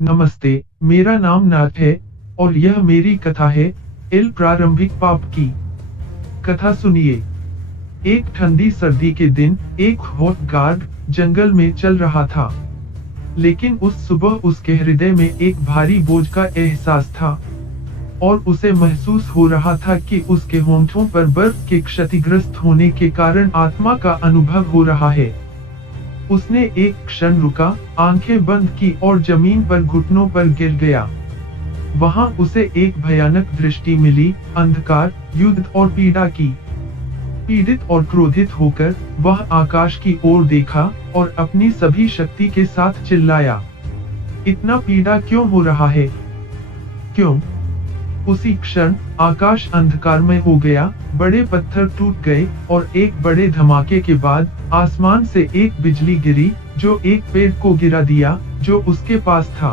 नमस्ते, मेरा नाम नाथ है और यह मेरी कथा है, एल प्रारंभिक पाप की। कथा सुनिए। एक ठंडी सर्दी के दिन एक हॉट गार्ड जंगल में चल रहा था। लेकिन उस सुबह उसके हृदय में एक भारी बोझ का एहसास था और उसे महसूस हो रहा था कि उसके होंठों पर बर्फ के क्षतिग्रस्त होने के कारण आत्मा का अनुभव हो रहा है। उसने एक क्षण रुका, आंखें बंद की और जमीन पर घुटनों पर गिर गया। वहां उसे एक भयानक दृष्टि मिली, अंधकार, युद्ध और पीड़ा की। पीड़ित और क्रोधित होकर वह आकाश की ओर देखा और अपनी सभी शक्ति के साथ चिल्लाया, इतना पीड़ा क्यों हो रहा है? क्यों? उसी क्षण आकाश अंधकारमय हो गया, बड़े पत्थर टूट गए और एक बड़े धमाके के बाद आसमान से एक बिजली गिरी जो एक पेड़ को गिरा दिया जो उसके पास था।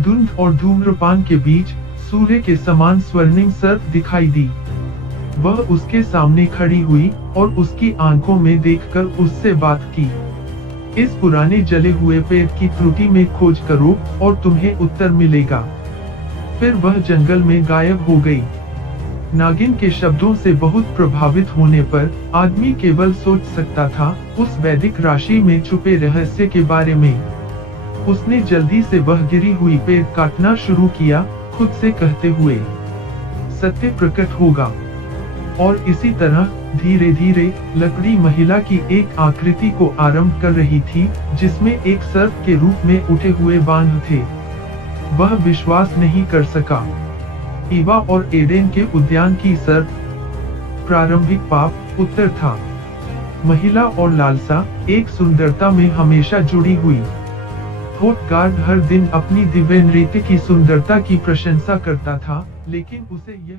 धुंध और धूम्रपान के बीच सूर्य के समान स्वर्णिम सर्प दिखाई दी। वह उसके सामने खड़ी हुई और उसकी आंखों में देखकर उससे बात की। इस पुराने जले हुए पेड़ की त्रुटि में खोज करो और तुम्हें उत्तर मिलेगा। फिर वह जंगल में गायब हो गई। नागिन के शब्दों से बहुत प्रभावित होने पर आदमी केवल सोच सकता था उस वैदिक राशि में छुपे रहस्य के बारे में। उसने जल्दी से वह गिरी हुई पेड़ काटना शुरू किया, खुद से कहते हुए, सत्य प्रकट होगा। और इसी तरह धीरे धीरे लकड़ी महिला की एक आकृति को आरंभ कर रही थी, जिसमें एक सर्प के रूप में उठे हुए बाण थे। वह विश्वास नहीं कर सका। ईवा और एडेन के उद्यान की सर्प। प्रारंभिक पाप उत्तर था। महिला और लालसा एक सुंदरता में हमेशा जुड़ी हुई। हॉट गार्ड हर दिन अपनी दिव्य नृत्य की सुंदरता की प्रशंसा करता था, लेकिन उसे यह